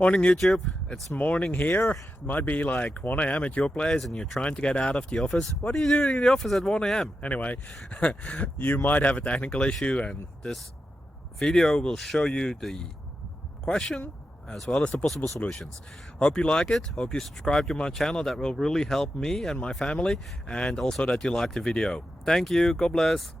Morning YouTube, it's morning here. It might be like 1 a.m. at your place and you're trying to get out of the office. What are you doing in the office at 1 a.m.? Anyway, you might have a technical issue and this video will show you the question as well as the possible solutions. Hope you like it, hope you subscribe to my channel. That will really help me and my family, and also that you like the video. Thank you, God bless.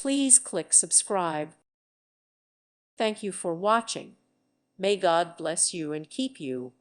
Please click subscribe. Thank you for watching. May God bless you and keep you.